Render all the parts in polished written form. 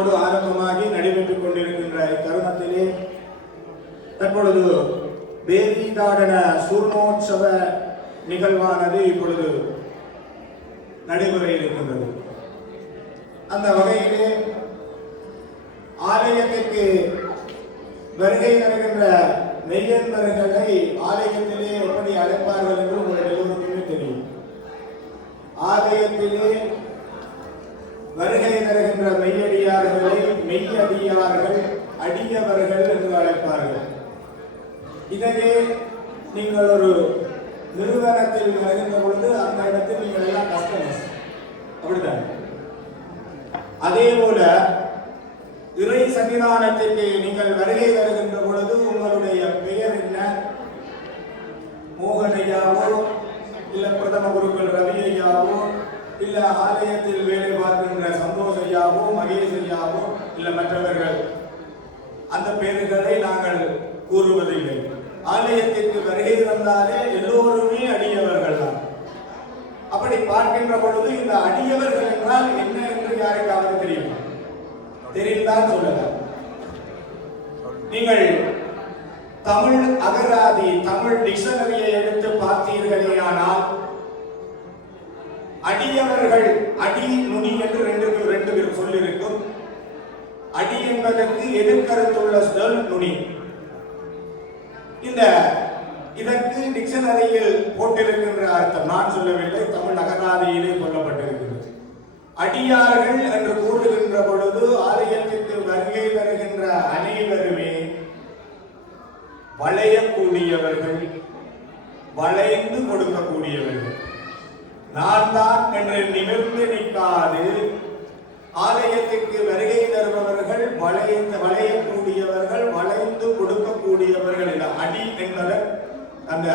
நிகழ்வோடு ஆரம்பமாகி நடைபெற்றுக் கொண்டிருக்கின்ற இத்தருணத்திலே தற்பொழுது வேதிதாடன சூர்ணோற்சவ நிகழ்வானது இப்பொழுது நடைபெற இருக்கின்றது. அந்த வகையிலே ஆலயத்திற்கு வருகை தருகின்ற மெய்யன்பர்களை ஆலயத்திலே எப்படி அழைப்பார்கள் என்று உங்கள் எல்லோருக்குமே தெரியும். ஆலயத்திலே வருகை தருகின்ற மெய்யடியார்களை மெய்யடியார்கள், அடியவர்கள் என்று அழைப்பார்கள். இதையே நீங்கள் ஒரு நிறுவனத்தில் வருகின்ற பொழுது அந்த இடத்தில் நீங்கள் எல்லாம் கஸ்டமர்ஸ், அப்படித்தான். அதே போல இறை சன்னிதானத்திற்கு நீங்கள் வருகை தருகின்ற பொழுது உங்களுடைய பெயர் என்ன, மோகனையாவோ இல்ல பிரதம குருக்கள் ரவி ஐயாவோ இல்ல ஆலயத்தில் வேலை பார்க்கின்ற சந்தோஷ் ஐயாவோ மகேஷ் ஐயாவோ இல்ல மற்றவர்கள், அந்த பெயர்களை நாங்கள் கூறுவதில்லை. ஆலயத்திற்கு வருகை தந்தாலே எல்லோருமே அடியவர்கள் தான். அப்படி பார்க்கின்ற பொழுது இந்த அடியவர்கள் என்றால் என்ன என்று யாருக்காவது தெரியுமா? தெரிந்தால் சொல்லலாம். நீங்கள் தமிழ் அகராதி, தமிழ் டிக்ஷனரியை எடுத்து பார்த்தீர்களேயானால் அடியவர்கள், அடி நுனி என்று ரெண்டு சொல்லிருக்கும். அடி என்பதற்கு எதிர்கருத்துள்ள சொல் நுனி. இதற்கு டிக்ஷனரியில் போட்டிருக்கின்ற அர்த்தம் நான் சொல்லவில்லை, தமிழ் அகராதியிலே சொல்லப்பட்டிருக்கிறது. அடியார்கள் என்று கூறுகின்ற பொழுது ஆலயத்திற்கு வருகை வருகின்ற அனைவருமே வளையக்கூடியவர்கள், வளைந்து கொடுக்கக்கூடியவர்கள். நான் தான் என்று நிமிர்ந்து நிற்காது ஆலயத்திற்கு வருகை தருபவர்கள் வளையக்கூடியவர்கள், வளைந்து கொடுக்கக்கூடியவர்கள். அடி என்பதன்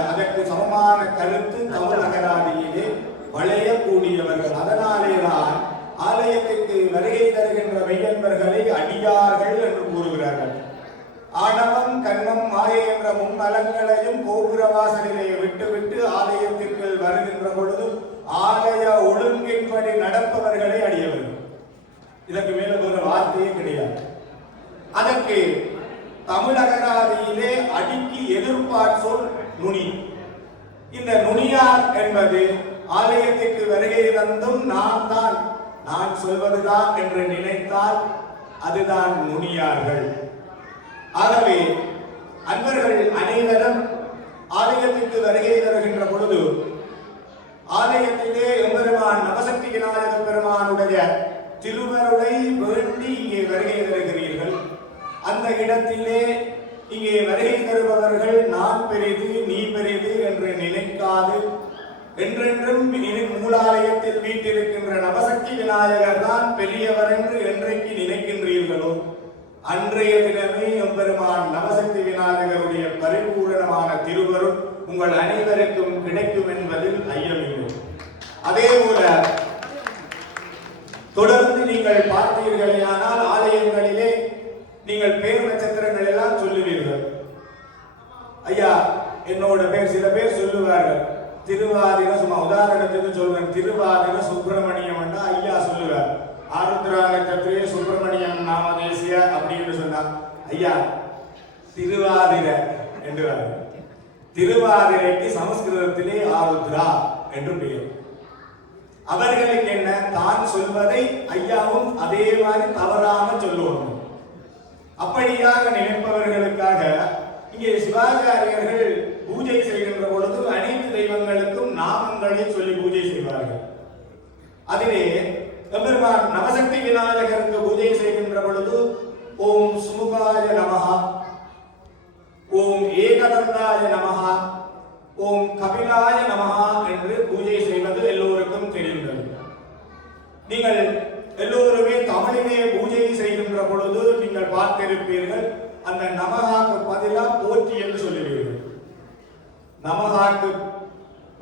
அதற்கு சமமான கருத்து தமிழ் அகராதியிலே வளையக்கூடியவர்கள். அதனாலேதான் ஆலயத்திற்கு வருகை தருகின்ற மெய்யன்பர்களை அடியார்கள் என்று கூறுகிறார்கள். ஆணவம், கண்மம், மாயை என்ற முன்னலங்களையும் கோபுர வாசலிலே விட்டுவிட்டு ஆலயத்திற்கு வருகின்ற பொழுது ஆலய ஒழுங்கின்படி நடப்பவர்களை அடியவர்கள். இதற்கு மேல ஒரு வார்த்தையே கிடையாது. அதற்கு தமிழகராதியிலே அடிக்கு எதிர்பார்த்த சொல் நுனி. இந்த நுனியார் என்பது ஆலயத்திற்கு வருகை தந்தும் நான் சொல்வதுதான் என்று நினைத்தால் அதுதான் நுனியார்கள். ஆகவே அன்பர்கள் அனைவரும் ஆலயத்திற்கு வருகை தருகின்ற பொழுது ஆலயத்திலே எம்பெருமான் நவசக்தி விநாயக பெருமானுடைய திருவருளை வேண்டி இங்கே வருகை தருகிறீர்கள். அந்த இடத்திலே இங்கே வருகை தருபவர்கள் நான் பெரிது நீ பெரிது என்று நினைக்காது என்றென்றும் மூலாலயத்தில் வீட்டிருக்கின்ற நவசக்தி விநாயகர் தான் பெரியவர் என்று என்றைக்கு நினைக்கின்றீர்களோ அன்றைய தினமே எம்பெருமான் நவசக்தி விநாயகருடைய பரிபூரணமான திருவருள் உங்கள் அனைவருக்கும் கிடைக்கும் என்பதில் ஐயமில்லை. அதே போல தொடர்ந்து நீங்கள் பார்த்தீர்களேயானால் ஆலயங்களிலே நீங்கள் பேர் நட்சத்திரங்கள் எல்லாம் சொல்லுவீர்கள். ஐயா என்னோட பேர், சில பேர் சொல்லுவார்கள் திருவாதிர, சும்மா உதாரணத்துக்கு சொல்றேன், திருவாதிர சுப்பிரமணியம் என்றா ஐயா சொல்லுவார். ஆருத்ரா நட்சத்திரே சுப்பிரமணியம் நாமதேசிய அப்படின்னு சொன்னா ஐயா திருவாதிர என்று. திருவாதிரைக்கு சமஸ்கிருதத்திலே ஆருத்ரா என்று பெயர். அவர்களுக்கு என்ன, தான் சொல்வதை ஐயாவும் அதே மாதிரி தவறாம சொல்லுவாங்க. அப்படியாக நினைப்பவர்களுக்காக இங்கே சிவாச்சாரியர்கள் பூஜை செய்கின்ற பொழுது அனைத்து தெய்வங்களுக்கும் நாமங்களை சொல்லி பூஜை செய்வார்கள். அதிலே எம்பெருமான் நவசக்தி விநாயகருக்கு பூஜை செய்கின்ற பொழுது ஓம் சுமுகாய நமஹா, ஓம் ஏகதந்தாய நமஹா, ஓம் கபிலாய நமஹா என்று பூஜை செய்வது எல்லோருக்கும் தெரிந்தது. நீங்கள் எல்லோருமே தமிழிலே பூஜை செய்கின்ற பொழுது நீங்கள் பார்த்திருப்பீர்கள், அந்த நமகாக்கு பதிலாக போற்றி என்று சொல்லுவீர்கள். நமகாக்கு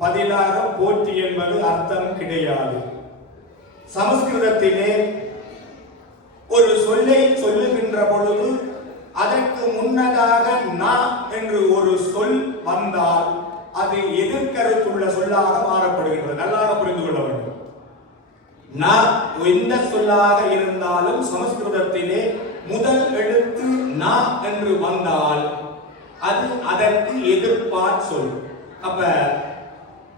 பதிலாக போற்றி என்பது அர்த்தம் கிடையாது. சமஸ்கிருதத்திலே ஒரு சொல்லை சொல்லுகின்ற பொழுது அதற்கு முன்னதாக ந என்று ஒரு சொல் வந்தால் அது எதிர்கருத்துள்ள சொல்லாக மாறப்படுகின்றது. நல்லாக புரிந்து கொள்ள வேண்டும். ந எந்த சொல்லாக இருந்தாலும் சமஸ்கிருதத்திலே முதல் எழுத்து ந என்று வந்தால் அது அதற்கு எதிர்ப்பாற் சொல். அப்ப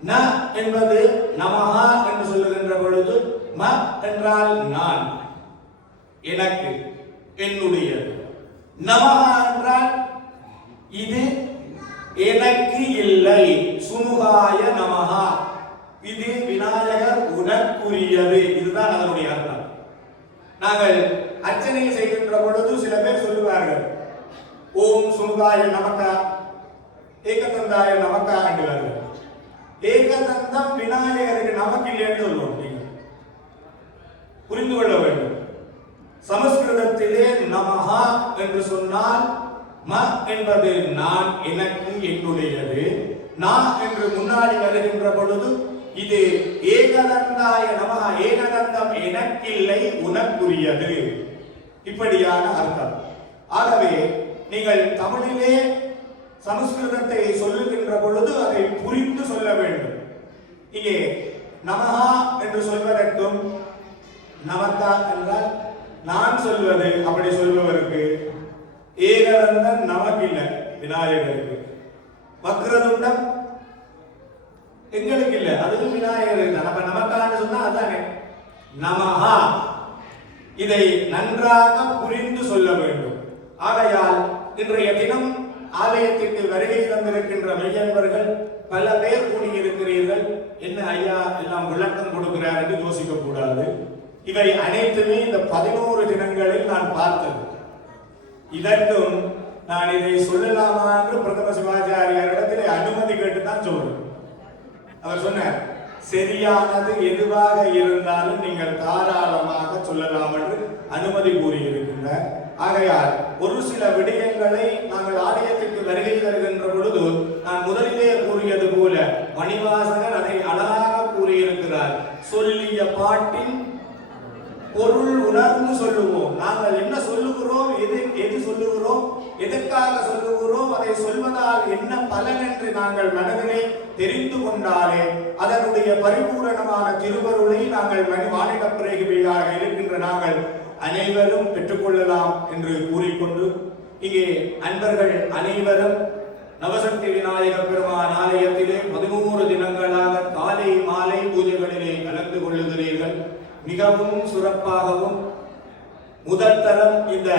ந என்பது நமஹா என்று சொல்லுகின்ற பொழுது ம என்றால் நான், எனக்கு, என்னுடையது. நமஹா என்றால் இது எனக்கு இல்லை, சுமுகாய நமஹா, இது விநாயகர் உனக்குரியது. இதுதான் அதனுடைய அர்த்தம். நாங்கள் அர்ச்சனை செய்கின்ற பொழுது சில பேர் சொல்லுவார்கள், ஓம் சுமுகாய நமக்கா, ஏகதந்தாய நமக்கா என்றார்கள். ஏகதந்தம் விநாயகருக்கு நமக்கு இல்லைன்னு சொல்லுவோம். புரிந்து கொள்ள வேண்டும். சமஸ்கிருதத்திலே நமஹா என்று சொன்னால் ம என்பது நான், எனக்கு, என்னுடையது. நான் என்று முன்னாடி வருகின்ற பொழுது இது ஏகதந்தாய நமஹா, ஏகதந்தம் எனக்கில்லை உனக்குரியது, இப்படியான அர்த்தம். ஆகவே நீங்கள் தமிழிலே சமஸ்கிருதத்தை சொல்லுகின்ற பொழுது அதை புரிந்து சொல்ல வேண்டும். இங்கே நமஹா என்று சொல்வதற்கும் நமக்கா என்றால் நான் சொல்வது, அப்படி சொல்பவருக்கு ஏகதந்தம் நமக்கு இல்லை, விநாயகருக்கு. வக்ரதுண்டம் எங்களுக்கு இல்லை, அதுவும் விநாயகருக்கு தான். அப்ப நமக்கான்னு சொன்னா அதானே நமஹா. இதை நன்றாக புரிந்து சொல்ல வேண்டும். ஆகையால் இன்றைய தினம் ஆலயத்திற்கு வருகை தந்திருக்கின்ற மெய்யன்பர்கள் பல பேர் கூடியிருக்கிறீர்கள். என்ன ஐயா எல்லாம் விளக்கம் கொடுக்கிறார் என்று யோசிக்க கூடாது. இவை அனைத்துமே இந்த 11 தினங்களில் நான் பார்த்தது. இதற்கும் நான் இதை சொல்லலாமா என்று பிரதம சிவாச்சாரியாரிடத்தில் அனுமதி கேட்டுதான் சொல்றேன். அவர் சொன்னார், சரியானது எதுவாக இருந்தாலும் நீங்கள் தாராளமாக சொல்லலாம் என்று அனுமதி கூறியிருக்கின்றார். ஆகையால் ஒரு சில விடயங்களை நாங்கள் ஆலயத்திற்கு வருகை தருகின்ற பொழுது நான் முதலிலே கூறியது போல மணிவாசகர் அதை அழகாக கூறியிருக்கிறார். சொல்லிய பாட்டின் பொருள் உணர்ந்து சொல்லுவோம். நாங்கள் என்ன சொல்லுகிறோம், எது சொல்லுகிறோம், எதற்காக சொல்லுகிறோம், அதை சொல்வதால் என்ன பலன் என்று நாங்கள் மனதிலே தெரிந்து கொண்டாலே அதனுடைய பரிபூரணமான திருவருளை நாங்கள் மானிட பிரேகியாக இருக்கின்ற நாங்கள் அனைவரும் பெற்றுக்கொள்ளலாம் என்று கூறிக்கொண்டு இங்கே அன்பர்கள் அனைவரும் நவசக்தி விநாயகர் பெருமான் ஆலயத்திலே 11 தினங்களாக காலை மாலை பூஜைகளிலே கலந்து கொள்ளுகிறீர்கள். மிகவும் சிறப்பாகவும் முதல் தரம் இந்த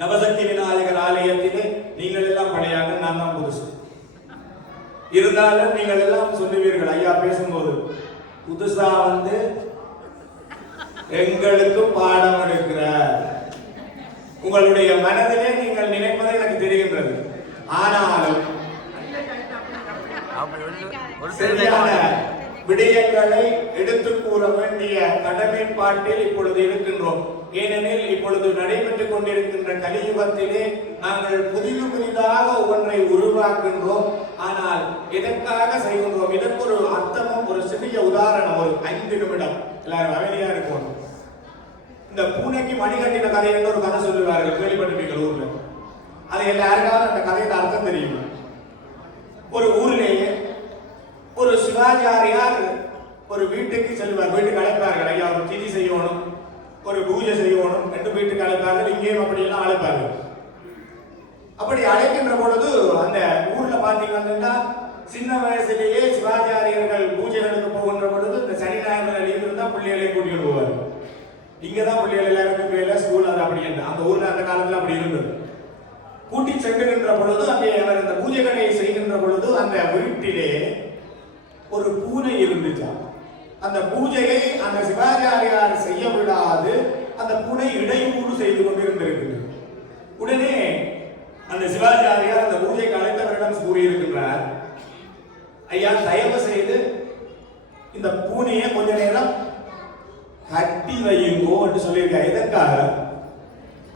நவசக்தி விநாயகர் ஆலயத்திலே நீங்கள் எல்லாம் படையாக, நான் தான் புதுசு. இருந்தாலும் நீங்கள் எல்லாம் சொல்லுவீர்கள், ஐயா பேசும்போது புதுசா வந்து எங்களுக்கு பாடம் எடுக்கிறார். உங்களுடைய மனதிலே நீங்கள் நினைப்பதை எனக்கு தெரிகின்றது. ஆனாலும் சரியான விடயங்களை எடுத்துக் கூற வேண்டிய கடமைப்பாட்டில் இப்பொழுது இருக்கின்றோம். ஏனெனில் இப்பொழுது நடைபெற்றுக் கொண்டிருக்கின்ற கலியுகத்திலே நாங்கள் புதிதாக ஒன்றை உருவாக்குகின்றோம். ஆனால் எதற்காக செய்கின்றோம்? இதற்கு ஒரு அர்த்தமும் ஒரு சிறிய உதாரணம், ஒரு 5 நிமிடம் எல்லாரும் அமைதியா இருக்கும். இந்த பூனைக்கு மணி கட்டின கதை என்று ஒரு கதை சொல்லுவார்கள், கேள்விப்பட்டிருப்பீர்கள் ஊர்ல. அது எல்லாருக்காவது அந்த கதையின் அர்த்தம் தெரியும். ஒரு ஊரிலேயே ஒரு சிவாச்சாரியார் ஒரு வீட்டுக்கு செல்வார். வீட்டுக்கு அழைப்பார்கள், ஐயா ஒரு திதி செய்யணும், ஒரு பூஜை செய்யணும் என்று வீட்டுக்கு அழைப்பார்கள். இங்கேயும் அப்படியெல்லாம் அழைப்பார்கள். அப்படி அழைக்கின்ற பொழுது அந்த ஊர்ல பாத்தீங்கன்னா சின்ன வயசுலேயே சிவாச்சாரியர்கள் பூஜைகளுக்கு போகின்ற பொழுது இந்த சனி ஞாயிறு லீவ் இருந்தா பிள்ளைகளையும் கூட்டிட்டு போவார். இங்கதான் பிள்ளைகள் எல்லாருக்கும் வேலை ஸ்கூல் அது அப்படி என்று அந்த ஊர்ல அந்த காலத்துல அப்படி இருந்தது. கூட்டி சென்றுகின்ற பொழுது அங்கே அவர் இந்த பூஜைகளை செய்கின்ற பொழுது அந்த வீட்டிலே ஒரு பூனை இருந்துச்சா. அந்த பூஜையை அந்த சிவாச்சாரியார் செய்ய விடாது அந்த பூனை இடையூறு செய்து கொண்டிருந்திருக்கு. உடனே அந்த சிவாச்சாரியார் அந்த பூஜைக்கு அழைத்தவரிடம் கூறியிருக்கின்றார், ஐயா தயவு செய்து இந்த பூனையை கொஞ்ச நேரம் கட்டி வையுங்கோ என்று சொல்லியிருக்கார். எதற்காக?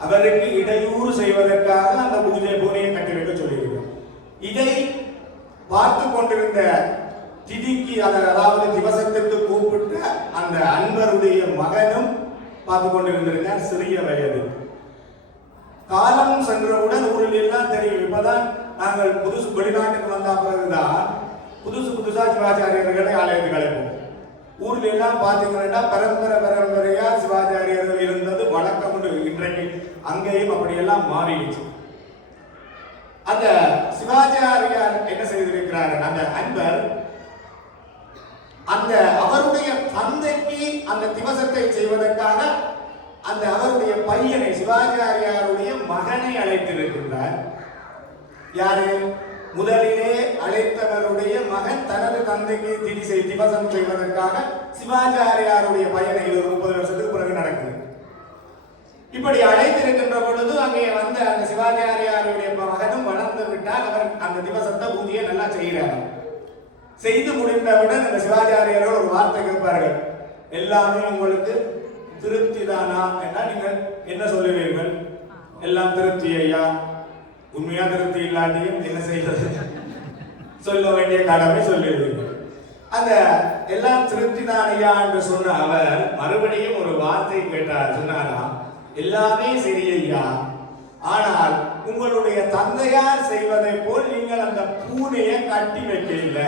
அவருக்கு இடையூறு செய்வதற்காக அந்த பூனையை கட்டி வைக்க சொல்லியிருக்கிறார். இதை பார்த்து கொண்டிருந்த திதிக்கு அதாவது திவசத்திற்கு கூப்பிட்ட அந்த அன்பருடைய மகனும் பார்த்து கொண்டிருந்திருக்கார், சிறிய வயது. காலம் சென்றவுடன் ஊரில் எல்லாம் தெரியும். இப்பதான் நாங்கள் வெளிநாட்டுக்கு வந்த பிறகுதான் புதுசா சிவாச்சாரியர்களை ஆலயத்துக்கு அழைப்போம். ஊர்ல எல்லாம் பாத்தீங்கன்னா பரம்பரையா சிவாச்சாரியர்கள் இருந்தது வழக்கம். இன்றைக்கு அங்கேயும் அப்படியெல்லாம் மாறிடுச்சு. அந்த சிவாச்சாரியார் என்ன செய்திருக்கிறார், அந்த அன்பர் அந்த அவருடைய தந்தைக்கு அந்த திவசத்தை செய்வதற்காக அந்த அவருடைய பையனை சிவாச்சாரியாருடைய மகனை அழைத்திருக்கின்றார். யாரு? முதலிலே அழைத்தவருடைய மகன் தனது தந்தைக்கு திவசம் செய்வதற்காக சிவாச்சாரியாருடைய பையனை 30 வருஷத்துக்கு பிறகு நடக்குது. இப்படி அழைத்திருக்கின்ற பொழுது அங்கே வந்த அந்த சிவாச்சாரியாருடைய மகனும் வளர்ந்து விட்டால் அவர் அந்த திவசத்தை பூஜையை நல்லா செய்கிறார். செய்து முடிந்தவுடன் அந்த சிவாச்சாரியர்கள் ஒரு வார்த்தை கேட்பார்கள், எல்லாமே உங்களுக்கு திருப்தி தானா என்றால் நீங்கள் என்ன சொல்லுவீர்கள்? எல்லாம் திருப்தி ஐயா. உண்மையா திருப்தி இல்லாட்டியும் என்ன செய்வது, சொல்ல வேண்டிய கடமை சொல்லிடுவீர்கள். அந்த எல்லாம் திருப்தி தான் ஐயா என்று சொன்ன அவர் மறுபடியும் ஒரு வார்த்தை கேட்டார். சொன்னாராம், எல்லாமே சரி ஐயா, ஆனால் உங்களுடைய தந்தையார் செய்வதை போல் நீங்கள் அந்த பூனையை கட்டி வைக்கல.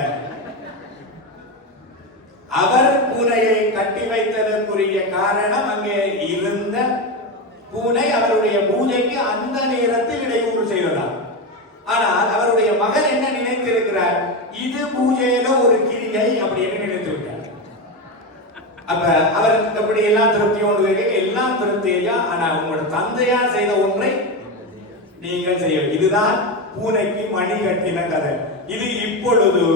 அவர் பூனையை கட்டி வைத்ததற்குரிய காரணம் அங்கே இருந்த பூனை அவருடைய பூஜைக்கு அந்த நேரத்தில் இடையூறு செய்ததால். ஆனால் அவருடைய மகன் என்ன நினைத்திருக்கிறார், இது பூஜையில ஒரு கிரியை அப்படின்னு நினைத்து விட்டார். அப்ப அவர் அப்படி எல்லாம் திருப்தியோடு எல்லாம் திருப்தியா, ஆனா உங்களோட தந்தையார் செய்த ஒன்றை நீங்கள் செய்ய. இதுதான் பூனைக்கு மணி கட்டின கதை. இது இப்பொழுது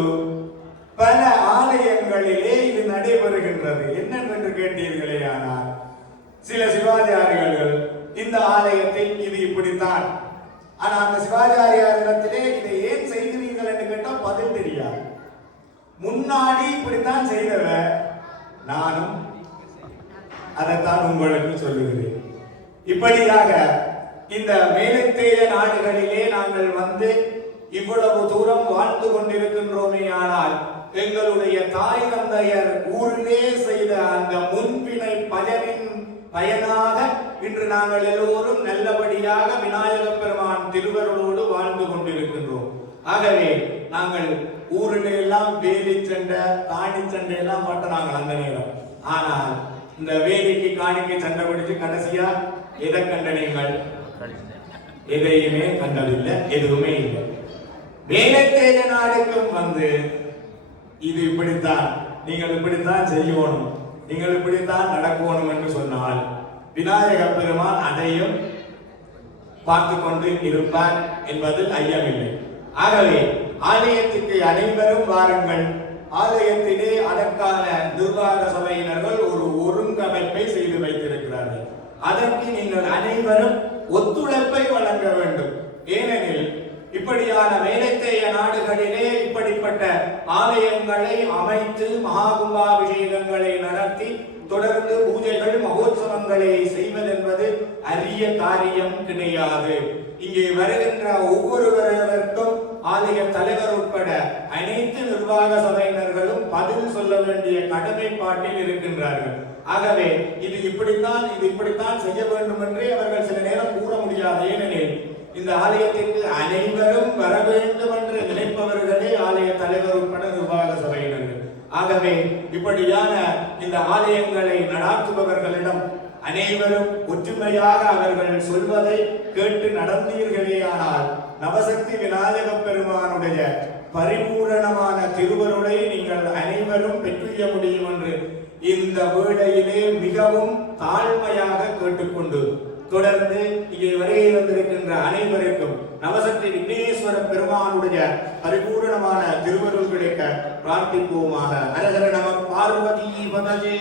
பல ஆலயங்களிலே இது நடைபெறுகின்றது. என்னென்று கேட்டீர்களே, ஆனால் சில சிவாச்சாரியர்கள் இந்த ஆலயத்தில் இது இப்படித்தான், ஆனா அந்த சிவாச்சாரியாரிடத்திலே இதை ஏன் செய்கிறீர்கள் என்று கேட்டால் பதில் தெரியாது. முன்னாடி இப்படித்தான் செய்தவ, நானும் அதைத்தான் உங்களுக்கு சொல்லுகிறேன். இப்படியாக இந்த மேலத்தேய நாடுகளிலே நாங்கள் வந்து இவ்வளவு தூரம் வாழ்ந்து கொண்டிருக்கின்றோமே, ஆனால் எங்களுடைய தாய் தந்தையர் ஊரிலே செய்த அந்த முன்பினை பயனாக இன்று நாங்கள் எல்லோரும் நல்லபடியாக விநாயக பெருமான் திருவருளோடு வாழ்ந்து கொண்டிருக்கின்றோம். ஆகவே நாங்கள் ஊரிலே எல்லாம் வேலி சண்டை காணி சண்டை எல்லாம் பண்றாங்க அந்த நேரம். ஆனால் இந்த வேலிக்கு காணிக்கு சண்டை பிடிச்சு கடைசியா எதை கண்டனீங்கள்? எதையுமே கண்டதில்லை, எதுவுமே இல்லை. மேலத்தேய நாடுக்கும் வந்து இது இப்படித்தான், நீங்கள் இப்படித்தான் செய்யணும், நீங்கள் இப்படித்தான் நடக்கணும் என்று சொன்னால் விநாயக பெருமான் அதையும் பார்த்து கொண்டு இருப்பார் என்பதில் ஐயமில்லை. ஆகவே ஆலயத்துக்கு அனைவரும் வாருங்கள். ஆலயத்திலே அதற்கான நிர்வாக சபையினர்கள் ஒரு ஒருங்கமைப்பை செய்து வைத்திருக்கிறார்கள். அதற்கு நீங்கள் அனைவரும் ஒத்துழைப்பை வழங்க வேண்டும். ஏனெனில் இப்படியான மேலத்தேய நாடுகளிலே இப்படிப்பட்ட ஆலயங்களை அமைத்து மகாகும்பாபிஷேகங்களை நடத்தி தொடர்ந்து பூஜைகள் மகோத்சவங்களை செய்வதென்பது அரிய காரியம் கிடையாது. இங்கே வருகின்ற ஒவ்வொருவருக்கும் ஆலய தலைவர் உட்பட அனைத்து நிர்வாக சபையினர்களும் பதில் சொல்ல வேண்டிய கடமைப்பாட்டில் இருக்கின்றார்கள். ஆகவே இது இப்படித்தான் செய்ய வேண்டும் என்றே அவர்கள் சில நேரம் கூற முடியாது. ஏனெனில் இந்த ஆலயத்திற்கு அனைவரும் வர வேண்டும் என்று நினைப்பவர்களே ஆலய தலைவர் உட்பட நிர்வாக சபையினர்கள். ஆகவே இப்படியான இந்த ஆலயங்களை நடாத்துபவர்களிடம் அனைவரும் ஒற்றுமையாக அவர்கள் சொல்வதை கேட்டு நடந்தீர்களே, ஆனால் நவசக்தி விநாயக பெருமானுடைய பரிபூரணமான திருவருளை நீங்கள் அனைவரும் பெற்றுய முடியும் என்று இந்த வேளையிலே மிகவும் தாழ்மையாக கேட்டுக்கொண்டு தொடர்ந்து இங்கே வருகை வந்திருக்கின்ற அனைவருக்கும் நவசக்தி விக்னேஸ்வர பெருமானுடைய பரிபூரணமான திருவருள் கிடைக்க பிரார்த்திப்போமாக. ஹர ஹர நம பார்வதி பதஜே.